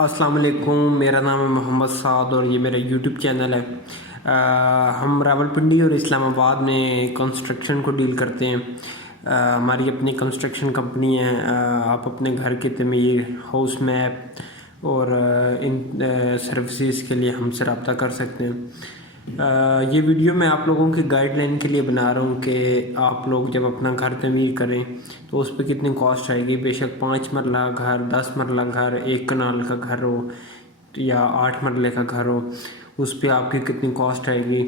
अस्सलाम वालेकुम। मेरा नाम है मोहम्मद साद और ये मेरा यूट्यूब चैनल है। हम रावलपिंडी और इस्लामाबाद में कंस्ट्रक्शन को डील करते हैं। हमारी अपनी कंस्ट्रक्शन कंपनी है। आप अपने घर की तमीर, हाउस मैप और इन सर्विसेज के लिए हमसे रब्ता कर सकते हैं। ये वीडियो मैं आप लोगों की गाइडलाइन के लिए बना रहा हूँ कि आप लोग जब अपना घर तमीर करें तो उस पर कितनी कॉस्ट आएगी। बेशक 5 मरला घर, 10 मरला घर, 1 कनाल का घर हो या 8 मरले का घर हो, उस पर आपकी कितनी कॉस्ट आएगी।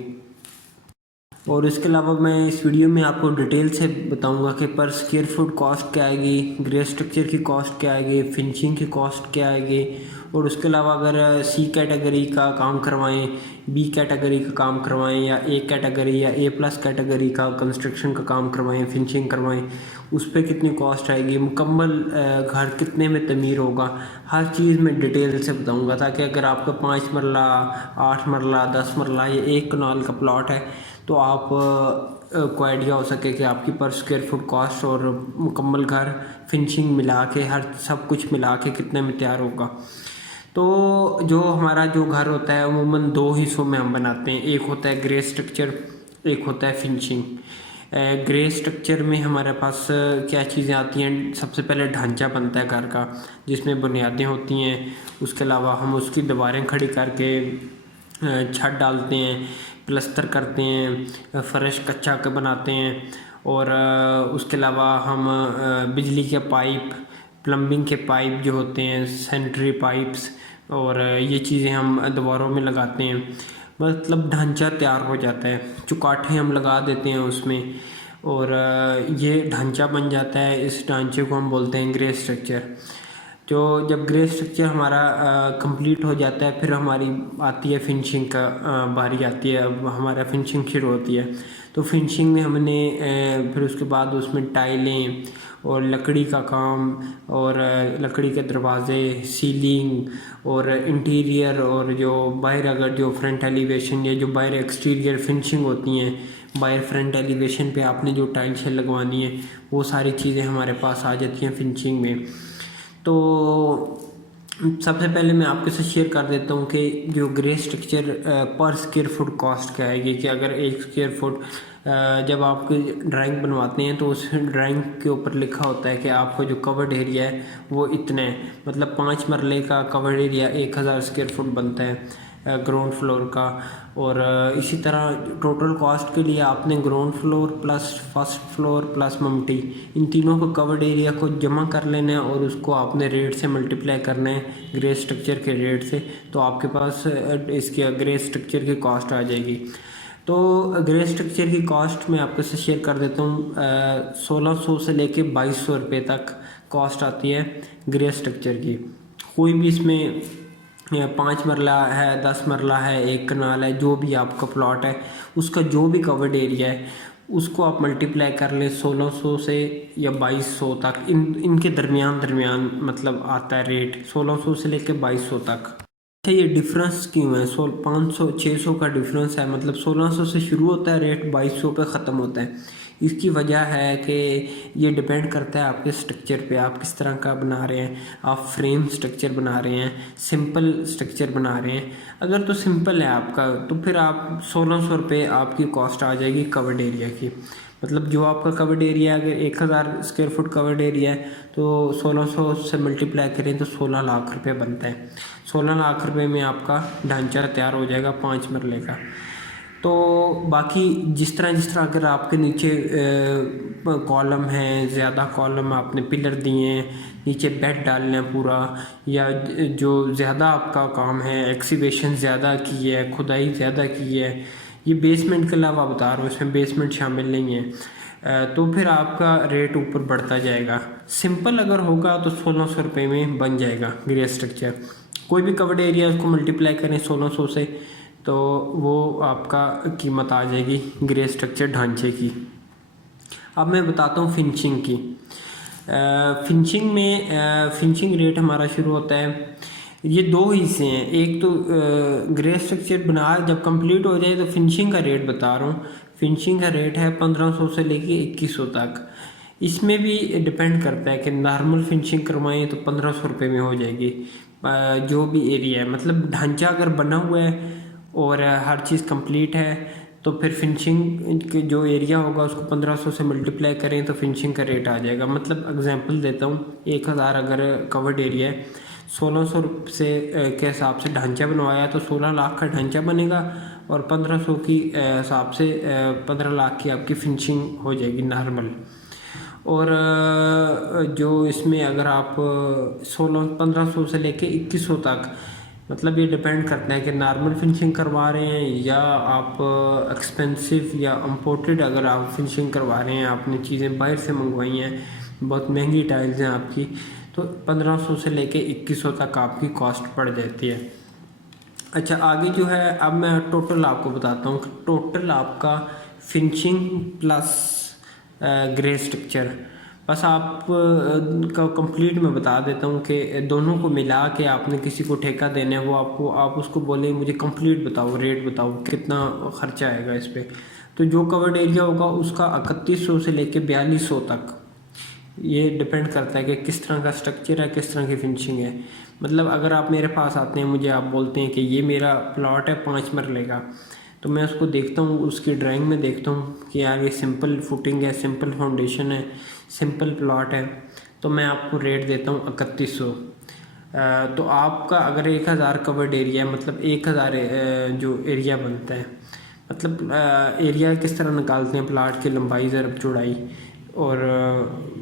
और इसके अलावा मैं इस वीडियो में आपको डिटेल से बताऊंगा कि पर स्क्वायर फुट कॉस्ट क्या आएगी, ग्रे स्ट्रक्चर की कॉस्ट क्या आएगी, फिनिशिंग की कॉस्ट क्या आएगी। और उसके अलावा अगर सी कैटेगरी का काम करवाएं, बी कैटेगरी का काम करवाएं या ए कैटेगरी या A+ कैटेगरी का कंस्ट्रक्शन का काम करवाएं, फिनिशिंग करवाएं, उस पर कितनी कॉस्ट आएगी, मुकम्मल घर कितने में तमीर होगा, हर चीज़ मैं डिटेल से बताऊंगा ताकि अगर आपका 5 मरला, 8 मरला, 10 मरला या 1 कनाल का प्लॉट है तो आप को आइडिया हो सके कि आपकी पर स्क्वायर फुट कॉस्ट और मुकम्मल घर फिनिशिंग मिला के, हर सब कुछ मिला के कितने में तैयार होगा। तो जो हमारा जो घर होता है अमूमन 2 हिस्सों में हम बनाते हैं। एक होता है ग्रे स्ट्रक्चर, एक होता है फिनिशिंग। ग्रे स्ट्रक्चर में हमारे पास क्या चीज़ें आती हैं। सबसे पहले ढांचा बनता है घर का, जिसमें बुनियादें होती हैं। उसके अलावा हम उसकी दीवारें खड़ी करके छत डालते हैं, प्लस्तर करते हैं, फर्श कच्चा के बनाते हैं। और उसके अलावा हम बिजली के पाइप, प्लम्बिंग के पाइप जो होते हैं, सैनिटरी पाइप्स, और ये चीज़ें हम दीवारों में लगाते हैं। मतलब ढांचा तैयार हो जाता है, चुकाठे हम लगा देते हैं उसमें और ये ढांचा बन जाता है। इस ढांचे को हम बोलते हैं ग्रे स्ट्रक्चर। जो जब ग्रे स्ट्रक्चर हमारा कंप्लीट हो जाता है, फिर हमारी आती है फिनिशिंग का बारी आती है। अब हमारा फिनिशिंग शुरू होती है। तो फिनिशिंग में हमने फिर उसके बाद उसमें टाइलें और लकड़ी का काम और लकड़ी के दरवाजे, सीलिंग और इंटीरियर, और जो बाहर अगर जो फ्रंट एलिवेशन या जो बाहर एक्सटीरियर फिनिशिंग होती हैं, बाहर फ्रंट एलिवेशन पे आपने जो टाइल्स लगवानी है, वो सारी चीज़ें हमारे पास आ जाती हैं फिनिशिंग में। तो सबसे पहले मैं आपके साथ शेयर कर देता हूँ कि जो ग्रे स्ट्रक्चर पर स्क्वायर फुट कॉस्ट क्या आएगी। कि अगर 1 स्क्वायर फुट जब आप ड्राइंग बनवाते हैं तो उस ड्राइंग के ऊपर लिखा होता है कि आपको जो कवर्ड एरिया है वो इतना है। मतलब 5 मरले का कवर्ड एरिया 1000 स्क्वायर फुट बनता है ग्राउंड फ्लोर का। और इसी तरह टोटल कॉस्ट के लिए आपने ground floor plus first floor plus मम्टी, इन तीनों को कवर्ड एरिया को जमा कर लेना है और उसको आपने रेट से मल्टीप्लाई करना है, ग्रे स्ट्रक्चर के रेट से। तो आपके पास इसके ग्रे स्ट्रक्चर की कॉस्ट आ जाएगी। तो ग्रे स्ट्रक्चर की कॉस्ट मैं आपके साथ शेयर कर देता हूँ। 1600 से लेके 2200 रुपये तक कॉस्ट आती है ग्रे स्ट्रक्चर की। कोई भी इसमें 5 मरला है, 10 मरला है, 1 कनाल है, जो भी आपका प्लॉट है उसका जो भी कवर्ड एरिया है उसको आप मल्टीप्लाई कर लें 1600 से या 2200 तक। इनके दरमियान मतलब आता है रेट 1600 से लेकर 2200 तक। अच्छा, ये डिफरेंस क्यों है? 500 600 का डिफरेंस है। मतलब 1600 से शुरू होता है रेट, 2200 पे ख़त्म होता है। इसकी वजह है कि ये डिपेंड करता है आपके स्ट्रक्चर पे, आप किस तरह का बना रहे हैं। आप फ्रेम स्ट्रक्चर बना रहे हैं, सिंपल स्ट्रक्चर बना रहे हैं। अगर तो सिंपल है आपका तो फिर आप 1600 रुपये आपकी कॉस्ट आ जाएगी कवर्ड एरिया की। मतलब जो आपका कवर्ड एरिया अगर 1000 स्क्वायर फुट कवर्ड एरिया है तो 1600 से मल्टीप्लाई करें तो 16 लाख रुपए बनता है। 16 लाख रुपए में आपका ढांचा तैयार हो जाएगा 5 मरले का। तो बाकी जिस तरह अगर आपके नीचे कॉलम है, ज़्यादा कॉलम आपने पिलर दिए हैं, नीचे बेड डालना है पूरा, या जो ज़्यादा आपका काम है, एक्सीवेशन ज़्यादा की है, खुदाई ज़्यादा की है, ये बेसमेंट के अलावा बता रहा हूँ, इसमें बेसमेंट शामिल नहीं है, तो फिर आपका रेट ऊपर बढ़ता जाएगा। सिंपल अगर होगा तो 1600 रुपये में बन जाएगा ग्रे स्ट्रक्चर। कोई भी कवर्ड एरिया उसको मल्टीप्लाई करें 1600 से तो वो आपका कीमत आ जाएगी ग्रे स्ट्रक्चर ढांचे की। अब मैं बताता हूँ फिनिशिंग की। फिनिशिंग में फिनिशिंग रेट हमारा शुरू होता है, ये 2 हिस्से हैं। एक तो ग्रे स्ट्रक्चर बना जब कंप्लीट हो जाए तो फिनिशिंग का रेट बता रहा हूँ। फिनिशिंग का रेट है 1500 से लेके 2100 तक। इसमें भी डिपेंड करता है कि नॉर्मल फिनिशिंग करवाएं तो 1500 रुपये में हो जाएगी। जो भी एरिया है, मतलब ढांचा अगर बना हुआ है और हर चीज़ कंप्लीट है तो फिर फिनिशिंग के जो एरिया होगा उसको 1500 से मल्टीप्लाई करें तो फिनिशिंग का रेट आ जाएगा। मतलब एग्जांपल देता हूँ, 1000 अगर कवर्ड एरिया है, 1600 से के हिसाब से ढांचा बनवाया तो 16 लाख का ढांचा बनेगा और 1500 की हिसाब से 15 लाख की आपकी फिनिशिंग हो जाएगी नॉर्मल। और जो इसमें अगर आप 1500 से लेके 2100 तक, मतलब ये डिपेंड करता है कि नॉर्मल फिनिशिंग करवा रहे हैं या आप एक्सपेंसिव या इम्पोर्टेड अगर आप फिनिशिंग करवा रहे हैं, आपने चीज़ें बाहर से मंगवाई हैं, बहुत महंगी टाइल्स हैं आपकी, तो 1500 से लेके 2100 तक आपकी कॉस्ट पड़ जाती है। अच्छा, आगे जो है अब मैं टोटल आपको बताता हूँ कि टोटल आपका फिनिशिंग प्लस ग्रे स्ट्रक्चर, बस आप का कंप्लीट मैं बता देता हूँ कि दोनों को मिला के आपने किसी को ठेका देना है, वो आपको आप उसको बोले मुझे कंप्लीट बताओ, रेट बताओ कितना खर्चा आएगा इस पर। तो जो कवर्ड एरिया होगा उसका 3100 से लेके 4200 तक, ये डिपेंड करता है कि किस तरह का स्ट्रक्चर है, किस तरह की फिनिशिंग है। मतलब अगर आप मेरे पास आते हैं, मुझे आप बोलते हैं कि ये मेरा प्लॉट है 5 मरले का, तो मैं उसको देखता हूँ, उसकी ड्राइंग में देखता हूँ कि यार ये सिंपल फुटिंग है, सिंपल फाउंडेशन है, सिंपल प्लॉट है, तो मैं आपको रेट देता हूँ 3100। तो आपका अगर 1000 कवर्ड एरिया है, मतलब 1000 जो एरिया बनता है, मतलब एरिया किस तरह निकालते हैं, प्लाट की लंबाई ज़रब चौड़ाई और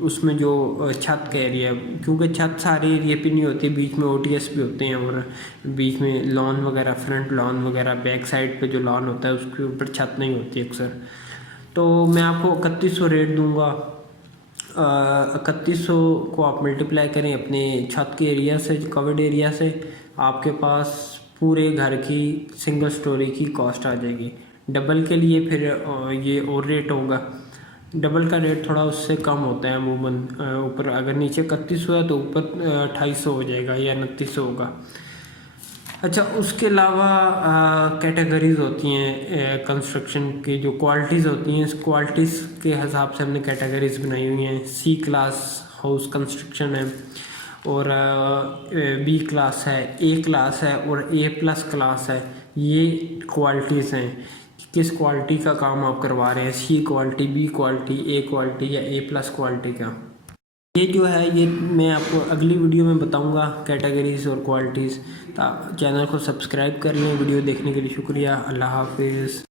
उसमें जो छत का एरिया, क्योंकि छत सारे एरिया पे नहीं होती, बीच में ओटीएस भी होते हैं और बीच में लॉन वगैरह, फ्रंट लॉन वगैरह, बैक साइड पे जो लॉन होता है उसके ऊपर छत नहीं होती अक्सर। तो मैं आपको 3100 रेट दूंगा। 3100 को आप मल्टीप्लाई करें अपने छत के एरिया से, कवर्ड एरिया से, आपके पास पूरे घर की सिंगल स्टोरी की कॉस्ट आ जाएगी। डबल के लिए फिर ये और रेट होगा, डबल का रेट थोड़ा उससे कम होता है अमूमन। ऊपर अगर नीचे 3100 है तो ऊपर 2800 हो जाएगा या 2900 होगा। अच्छा, उसके अलावा कैटेगरीज होती हैं कंस्ट्रक्शन की, जो क्वालिटीज़ होती हैं, इस क्वालिटीज़ के हिसाब से हमने कैटेगरीज बनाई हुई हैं। सी क्लास हाउस कंस्ट्रक्शन है और बी क्लास है, ए क्लास है और ए प्लस क्लास है। ये क्वालिटीज़ हैं, किस क्वालिटी का काम आप करवा रहे हैं, सी क्वालिटी, बी क्वालिटी, ए क्वालिटी या ए प्लस क्वालिटी का। ये जो है ये मैं आपको अगली वीडियो में बताऊंगा कैटेगरीज और क्वालिटीज़। चैनल को सब्सक्राइब कर लें। वीडियो देखने के लिए शुक्रिया। अल्लाह हाफिज़।